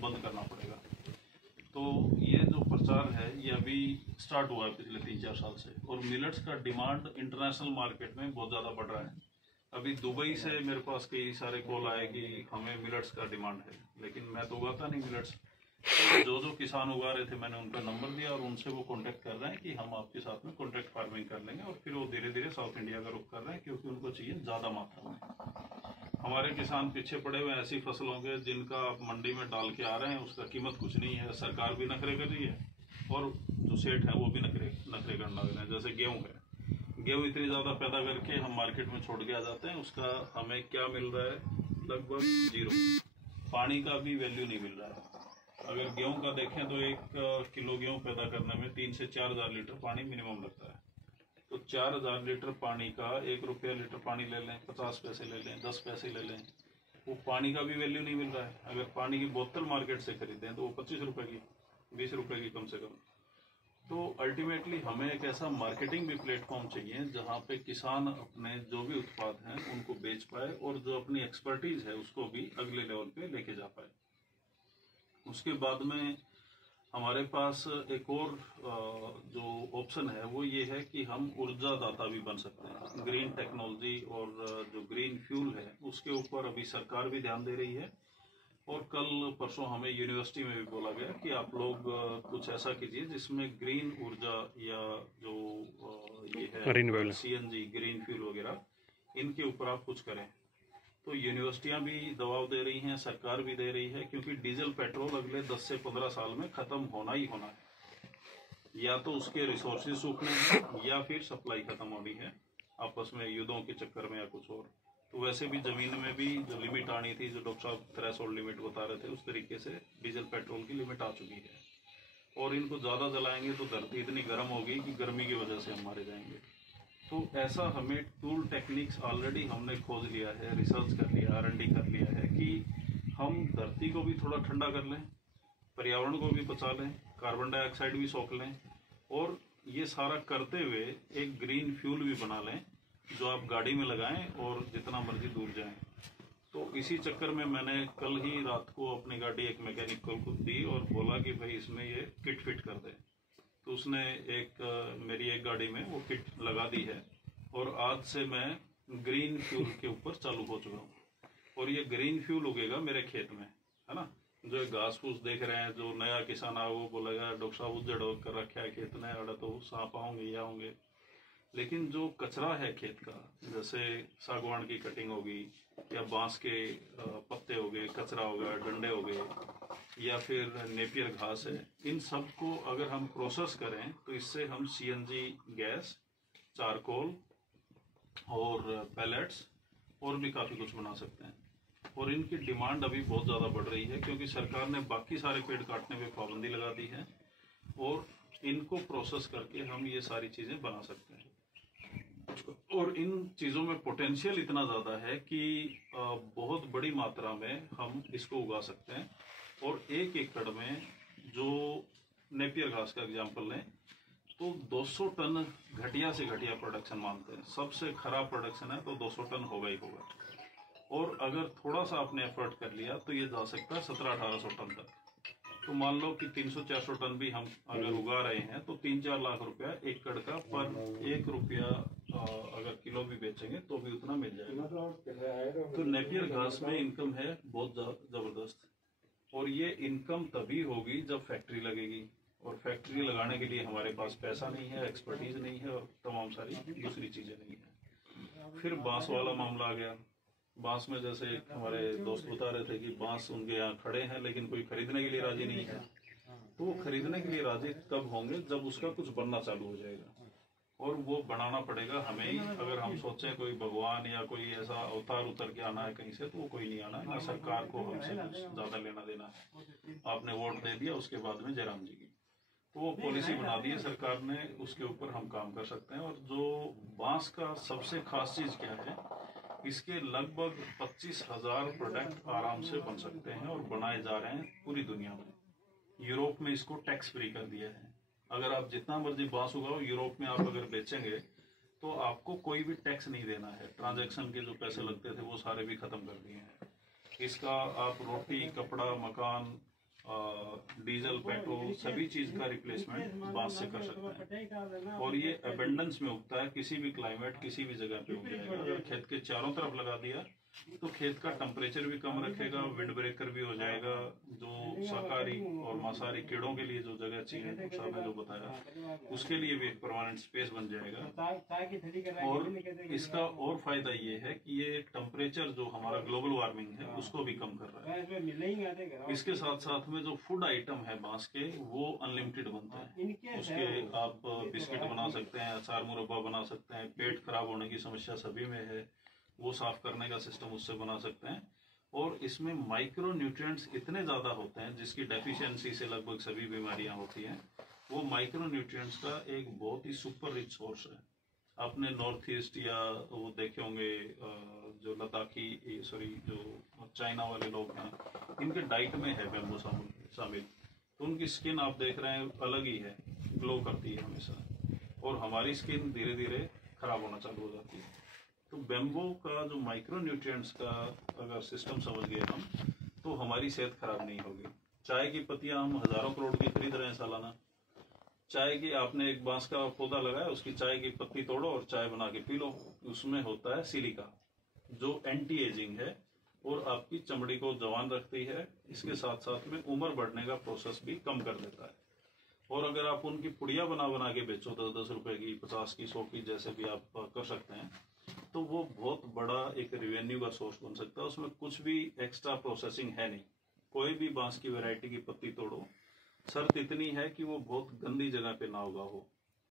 बंद करना पड़ेगा। तो ये जो प्रचार है ये अभी स्टार्ट हुआ है पिछले 3-4 साल से, और मिलेट्स का डिमांड इंटरनेशनल मार्केट में बहुत ज़्यादा बढ़ रहा है। अभी दुबई से मेरे पास कई सारे कॉल आए कि हमें मिलेट्स का डिमांड है, लेकिन मैं तो उगाता नहीं मिलेट्स। जो जो किसान उगा रहे थे मैंने उनका नंबर दिया और उनसे वो कांटेक्ट कर रहे हैं कि हम आपके साथ में कॉन्ट्रैक्ट फार्मिंग कर लेंगे, और फिर वो धीरे धीरे साउथ इंडिया का रुख कर रहे हैं क्योंकि उनको चाहिए ज़्यादा मात्रा में। हमारे किसान पीछे पड़े हुए ऐसी फसलों के जिनका आप मंडी में डाल के आ रहे हैं, उसका कीमत कुछ नहीं है, सरकार भी नखरे कर रही है और जो सेठ है वो भी नखरे करने लग रहे हैं। जैसे गेहूँ है, गेहूँ इतनी ज़्यादा पैदा करके हम मार्केट में छोड़ के आ जाते हैं, उसका हमें क्या मिल रहा है, लगभग जीरो। पानी का भी वैल्यू नहीं मिल रहा है। अगर गेहूं का देखें तो 1 किलो गेहूं पैदा करने में 3 से 4 हज़ार लीटर पानी मिनिमम लगता है। तो 4,000 लीटर पानी का 1 रुपया लीटर पानी ले लें, 50 पैसे ले लें, 10 पैसे ले लें, वो पानी का भी वैल्यू नहीं मिल रहा है। अगर पानी की बोतल मार्केट से खरीदें तो वो 25 रुपए की, 20 रुपए की कम से कम। तो अल्टीमेटली हमें एक ऐसा मार्केटिंग भी प्लेटफॉर्म चाहिए जहाँ पे किसान अपने जो भी उत्पाद हैं उनको बेच पाए और जो अपनी एक्सपर्टीज है उसको भी अगले लेवल पे लेके जा पाए। उसके बाद में हमारे पास एक और जो ऑप्शन है वो ये है कि हम ऊर्जा दाता भी बन सकते हैं। ग्रीन टेक्नोलॉजी और जो ग्रीन फ्यूल है उसके ऊपर अभी सरकार भी ध्यान दे रही है, और कल परसों हमें यूनिवर्सिटी में भी बोला गया कि आप लोग कुछ ऐसा कीजिए जिसमें ग्रीन ऊर्जा या जो ये है सीएनजी, ग्रीन फ्यूल वगैरह, इनके ऊपर आप कुछ करें। तो यूनिवर्सिटियां भी दबाव दे रही हैं, सरकार भी दे रही है, क्योंकि डीजल पेट्रोल अगले 10 से 15 साल में खत्म होना ही होना है। या तो उसके रिसोर्सेज सूखने हैं या फिर सप्लाई खत्म होनी है आपस में युद्धों के चक्कर में या कुछ और। तो वैसे भी जमीन में भी जो लिमिट आनी थी, जो डॉक्टर साहब थ्रेशोल्ड लिमिट बता रहे थे, उस तरीके से डीजल पेट्रोल की लिमिट आ चुकी है। और इनको ज्यादा जलाएंगे तो धरती इतनी गर्म होगी कि गर्मी की वजह से हम मारे जाएंगे। तो ऐसा हमें टूल टेक्निक्स ऑलरेडी हमने खोज लिया है, रिसर्च कर लिया, R&D कर लिया है कि हम धरती को भी थोड़ा ठंडा कर लें, पर्यावरण को भी बचा लें, कार्बन डाइऑक्साइड भी सोख लें, और ये सारा करते हुए एक ग्रीन फ्यूल भी बना लें जो आप गाड़ी में लगाएं और जितना मर्जी दूर जाएं। तो इसी चक्कर में मैंने कल ही रात को अपनी गाड़ी एक मैकेनिक को दी और बोला कि भाई इसमें ये किट फिट कर दे। तो उसने मेरी एक गाड़ी में वो किट लगा दी है, और आज से मैं ग्रीन फ्यूल के ऊपर चालू हो चुका हूँ। और ये ग्रीन फ्यूल उगेगा मेरे खेत में, है ना। जो घास फूस देख रहे हैं, जो नया किसान आ वो बोलेगा डॉक्टर साहब उजड़ कर रखा है खेत में, अड़ा तो सांप आऊंगे या होंगे। लेकिन जो कचरा है खेत का, जैसे सागवान की कटिंग होगी या बांस के पत्ते हो गए, कचरा हो गया, डंडे हो गए, या फिर नेपियर घास है, इन सब को अगर हम प्रोसेस करें तो इससे हम सीएनजी गैस, चारकोल और पैलेट्स और भी काफी कुछ बना सकते हैं। और इनकी डिमांड अभी बहुत ज्यादा बढ़ रही है क्योंकि सरकार ने बाकी सारे पेड़ काटने पे पाबंदी लगा दी है, और इनको प्रोसेस करके हम ये सारी चीजें बना सकते हैं। और इन चीजों में पोटेंशियल इतना ज्यादा है कि बहुत बड़ी मात्रा में हम इसको उगा सकते हैं। और 1 एकड़ में जो नेपियर घास का एग्जांपल लें तो 200 टन घटिया से घटिया प्रोडक्शन मानते हैं, सबसे खराब प्रोडक्शन है तो 200 टन होगा ही होगा। और अगर थोड़ा सा आपने एफर्ट कर लिया तो ये जा सकता है 1700-1800 टन तक। तो मान लो कि 300-400 टन भी हम अगर उगा रहे हैं तो 3-4 लाख रुपया एकड़ का पर 1 रुपया अगर किलो भी बेचेंगे तो भी उतना मिल जाएगा। तो नेपियर घास में इनकम है बहुत जबरदस्त, और ये इनकम तभी होगी जब फैक्ट्री लगेगी, और फैक्ट्री लगाने के लिए हमारे पास पैसा नहीं है, एक्सपर्टीज नहीं है, और तमाम सारी दूसरी चीजें नहीं है। फिर बांस वाला मामला आ गया। बांस में जैसे हमारे दोस्त बता रहे थे कि बांस उनके यहाँ खड़े हैं लेकिन कोई खरीदने के लिए राजी नहीं है। तो वो खरीदने के लिए राजी कब होंगे, जब उसका कुछ बनना चालू हो जाएगा, और वो बनाना पड़ेगा हमें ही। अगर हम सोचें कोई भगवान या कोई ऐसा अवतार उतर के आना है कहीं से, तो वो कोई नहीं आना है, ना सरकार को हमसे कुछ ज्यादा लेना देना है। आपने वोट दे दिया, उसके बाद में जयराम जी की तो वो पॉलिसी बना दी है सरकार ने, उसके ऊपर हम काम कर सकते हैं। और जो बांस का सबसे खास चीज क्या है, इसके लगभग 25,000 प्रोडक्ट आराम से बन सकते हैं और बनाए जा रहे हैं पूरी दुनिया में। यूरोप में इसको टैक्स फ्री कर दिया है। अगर आप जितना मर्जी बांस उगाओ, यूरोप में आप अगर बेचेंगे तो आपको कोई भी टैक्स नहीं देना है। ट्रांजैक्शन के जो पैसे लगते थे वो सारे भी खत्म कर दिए हैं। इसका आप रोटी, कपड़ा, मकान, डीजल, पेट्रोल, सभी चीज का रिप्लेसमेंट बांस से कर सकते हैं। और ये अबेंडेंस में उगता है, किसी भी क्लाइमेट, किसी भी जगह पे उग जाएगा। अगर खेत के चारों तरफ लगा दिया तो खेत का टेम्परेचर भी कम रखेगा, विंड ब्रेकर भी हो जाएगा। जो शाकाहारी और मांसाहारी कीड़ों के लिए जो जगह चाहिए, सर ने जो बताया, उसके लिए भी एक परमानेंट स्पेस बन जाएगा। और इसका और फायदा ये है कि ये टेम्परेचर जो हमारा ग्लोबल वार्मिंग है उसको भी कम कर रहा है। इसके साथ साथ में जो फूड आइटम है बांस के, वो अनलिमिटेड बनते हैं। उसके आप बिस्किट बना सकते हैं, अचार मुरब्बा बना सकते हैं, पेट खराब होने की समस्या सभी में है, वो साफ करने का सिस्टम उससे बना सकते हैं। और इसमें माइक्रो न्यूट्रिएंट्स इतने ज्यादा होते हैं जिसकी डेफिशिएंसी से लगभग सभी बीमारियां होती हैं। वो माइक्रो न्यूट्रिएंट्स का एक बहुत ही सुपर रिच सोर्स है। आपने नॉर्थ ईस्ट या वो देखे होंगे जो लद्दाखी जो चाइना वाले लोग हैं, इनके डाइट में है बैम्बू शामिल। तो उनकी स्किन आप देख रहे हैं अलग ही है, ग्लो करती है हमेशा। और हमारी स्किन धीरे धीरे खराब होना चालू हो जाती है। तो बैम्बू का जो माइक्रो न्यूट्रिएंट्स का अगर सिस्टम समझ गए हम, तो हमारी सेहत खराब नहीं होगी। चाय की पत्तियां हम हजारों करोड़ की खरीद रहे हैं सालाना। चाय की, आपने एक बांस का पौधा लगाया, उसकी चाय की पत्ती तोड़ो और चाय बना के पी लो। उसमें होता है सिलिका, जो एंटी एजिंग है और आपकी चमड़ी को जवान रखती है। इसके साथ साथ में उम्र बढ़ने का प्रोसेस भी कम कर देता है। और अगर आप उनकी पुड़िया बना बना के बेचो 10-10 रुपए की, 50 की, 100 की, जैसे भी आप कर सकते हैं, तो वो बहुत बड़ा एक रेवेन्यू का सोर्स बन सकता है। उसमें कुछ भी एक्स्ट्रा प्रोसेसिंग है नहीं। कोई भी बांस की वैरायटी की पत्ती तोड़ो, शर्त इतनी है कि वो बहुत गंदी जगह पे ना उगा हो।